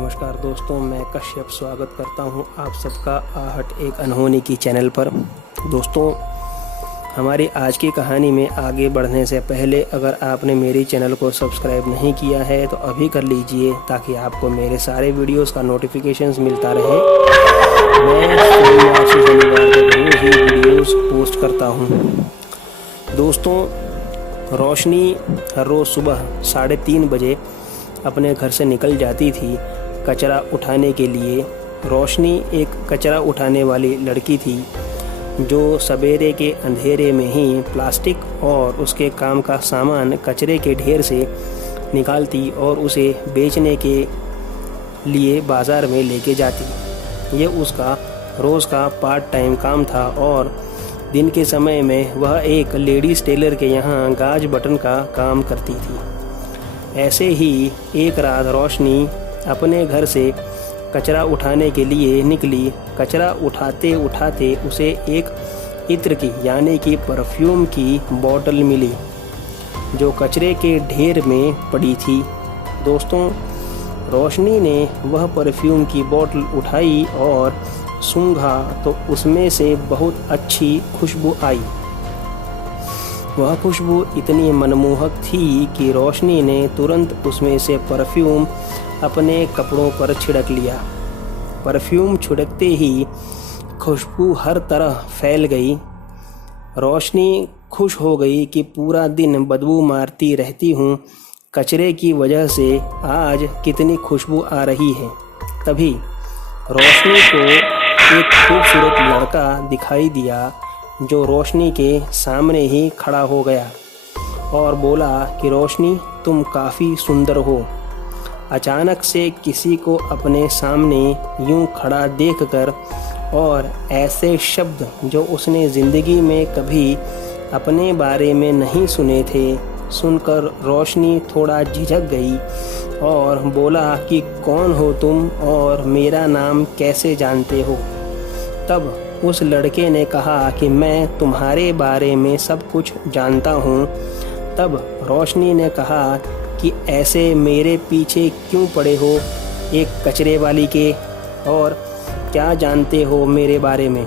नमस्कार दोस्तों, मैं कश्यप स्वागत करता हूं आप सबका आहट एक अनहोनी की चैनल पर। दोस्तों, हमारी आज की कहानी में आगे बढ़ने से पहले अगर आपने मेरी चैनल को सब्सक्राइब नहीं किया है तो अभी कर लीजिए, ताकि आपको मेरे सारे वीडियोस का नोटिफिकेशंस मिलता रहे। मैं सोमवार से शनिवार तक रोज़ ही वीडियोस पोस्ट करता हूं। दोस्तों, रोशनी हर रोज़ सुबह 3:30 बजे अपने घर से निकल जाती थी कचरा उठाने के लिए। रोशनी एक कचरा उठाने वाली लड़की थी जो सवेरे के अंधेरे में ही प्लास्टिक और उसके काम का सामान कचरे के ढेर से निकालती और उसे बेचने के लिए बाज़ार में लेके जाती। ये उसका रोज़ का पार्ट टाइम काम था और दिन के समय में वह एक लेडीज़ टेलर के यहाँ गाज बटन का काम करती थी। ऐसे ही एक रात रोशनी अपने घर से कचरा उठाने के लिए निकली। कचरा उठाते उठाते उसे एक इत्र की यानी कि परफ्यूम की बोतल मिली जो कचरे के ढेर में पड़ी थी। दोस्तों, रोशनी ने वह परफ्यूम की बोतल उठाई और सूंघा तो उसमें से बहुत अच्छी खुशबू आई। वह खुशबू इतनी मनमोहक थी कि रोशनी ने तुरंत उसमें से परफ्यूम अपने कपड़ों पर छिड़क लिया। परफ्यूम छिड़कते ही खुशबू हर तरह फैल गई। रोशनी खुश हो गई कि पूरा दिन बदबू मारती रहती हूँ, कचरे की वजह से आज कितनी खुशबू आ रही है। तभी रोशनी को एक खूबसूरत लड़का दिखाई दिया जो रोशनी के सामने ही खड़ा हो गया और बोला कि रोशनी, तुम काफ़ी सुंदर हो। अचानक से किसी को अपने सामने यूं खड़ा देखकर और ऐसे शब्द जो उसने ज़िंदगी में कभी अपने बारे में नहीं सुने थे सुनकर रोशनी थोड़ा झिझक गई और बोला कि कौन हो तुम और मेरा नाम कैसे जानते हो। तब उस लड़के ने कहा कि मैं तुम्हारे बारे में सब कुछ जानता हूँ। तब रोशनी ने कहा कि ऐसे मेरे पीछे क्यों पड़े हो एक कचरे वाली के, और क्या जानते हो मेरे बारे में।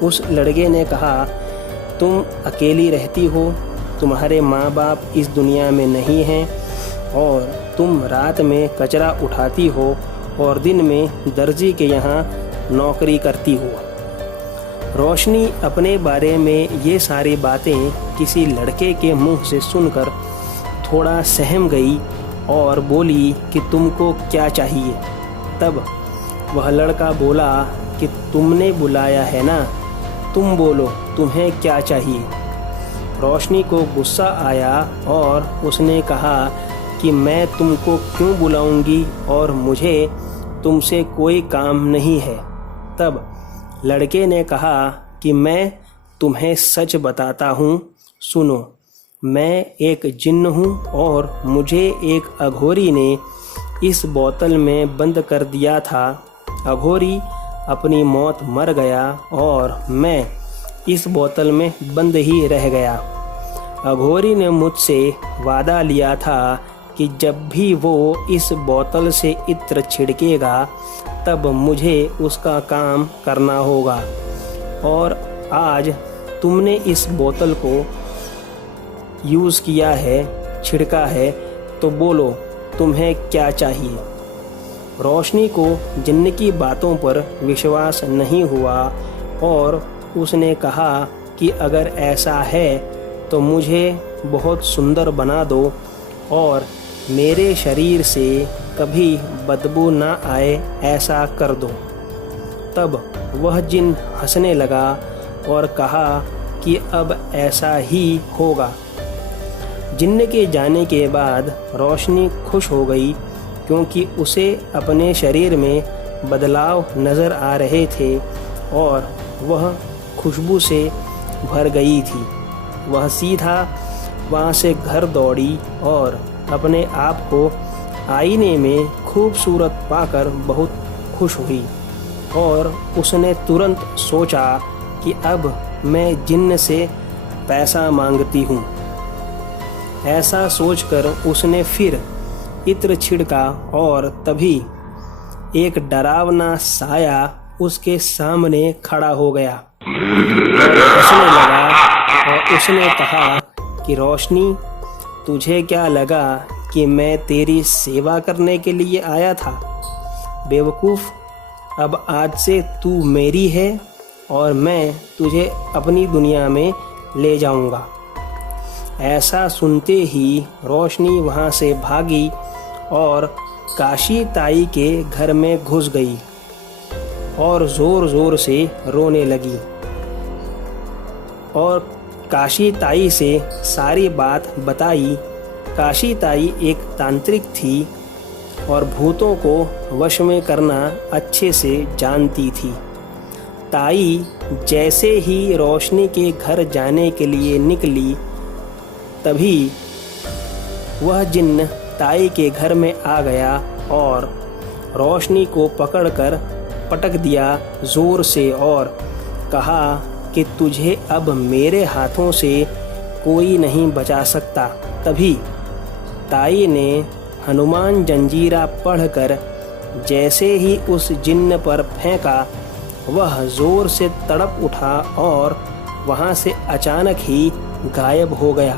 उस लड़के ने कहा, तुम अकेली रहती हो, तुम्हारे माँ बाप इस दुनिया में नहीं हैं और तुम रात में कचरा उठाती हो और दिन में दर्जी के यहाँ नौकरी करती हो। रोशनी अपने बारे में ये सारी बातें किसी लड़के के मुंह से सुनकर थोड़ा सहम गई और बोली कि तुमको क्या चाहिए। तब वह लड़का बोला कि तुमने बुलाया है ना, तुम बोलो तुम्हें क्या चाहिए। रोशनी को गुस्सा आया और उसने कहा कि मैं तुमको क्यों बुलाऊंगी और मुझे तुमसे कोई काम नहीं है। तब लड़के ने कहा कि मैं तुम्हें सच बताता हूँ, सुनो। मैं एक जिन्न हूँ और मुझे एक अघोरी ने इस बोतल में बंद कर दिया था। अघोरी अपनी मौत मर गया और मैं इस बोतल में बंद ही रह गया। अघोरी ने मुझसे वादा लिया था कि जब भी वो इस बोतल से इत्र छिड़केगा तब मुझे उसका काम करना होगा। और आज तुमने इस बोतल को यूज़ किया है, छिड़का है, तो बोलो तुम्हें क्या चाहिए। रोशनी को जिन्न की बातों पर विश्वास नहीं हुआ और उसने कहा कि अगर ऐसा है तो मुझे बहुत सुंदर बना दो और मेरे शरीर से कभी बदबू ना आए, ऐसा कर दो। तब वह जिन्न हंसने लगा और कहा कि अब ऐसा ही होगा। जिन्न के जाने के बाद रोशनी खुश हो गई क्योंकि उसे अपने शरीर में बदलाव नज़र आ रहे थे और वह खुशबू से भर गई थी। वह सीधा वहाँ से घर दौड़ी और अपने आप को आईने में खूबसूरत पाकर बहुत खुश हुई और उसने तुरंत सोचा कि अब मैं जिन्न से पैसा मांगती हूँ। ऐसा सोचकर उसने फिर इत्र छिड़का और तभी एक डरावना साया उसके सामने खड़ा हो गया और हंसने लगा और उसने कहा कि रोशनी, तुझे क्या लगा कि मैं तेरी सेवा करने के लिए आया था? बेवकूफ़, अब आज से तू मेरी है और मैं तुझे अपनी दुनिया में ले जाऊंगा। ऐसा सुनते ही रोशनी वहाँ से भागी और काशी ताई के घर में घुस गई और ज़ोर ज़ोर से रोने लगी और काशी ताई से सारी बात बताई। काशी ताई एक तांत्रिक थी और भूतों को वश में करना अच्छे से जानती थी। ताई जैसे ही रोशनी के घर जाने के लिए निकली, तभी वह जिन्न ताई के घर में आ गया और रोशनी को पकड़कर पटक दिया ज़ोर से और कहा कि तुझे अब मेरे हाथों से कोई नहीं बचा सकता। तभी ताई ने हनुमान जंजीरा पढ़कर जैसे ही उस जिन्न पर फेंका, वह ज़ोर से तड़प उठा और वहाँ से अचानक ही गायब हो गया।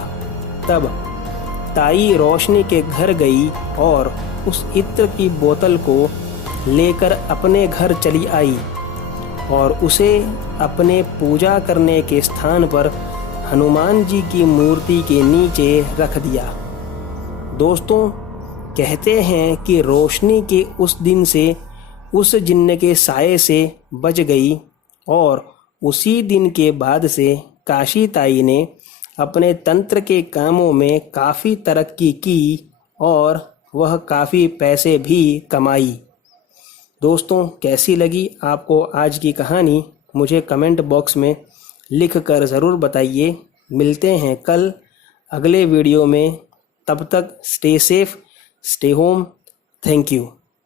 तब ताई रोशनी के घर गई और उस इत्र की बोतल को लेकर अपने घर चली आई और उसे अपने पूजा करने के स्थान पर हनुमान जी की मूर्ति के नीचे रख दिया। दोस्तों, कहते हैं कि रोशनी के उस दिन से उस जिन्न के साये से बच गई और उसी दिन के बाद से काशी ताई ने अपने तंत्र के कामों में काफ़ी तरक्की की और वह काफ़ी पैसे भी कमाई। दोस्तों, कैसी लगी आपको आज की कहानी? मुझे कमेंट बॉक्स में लिख कर ज़रूर बताइए। मिलते हैं कल अगले वीडियो में। तब तक stay safe, stay home. Thank you.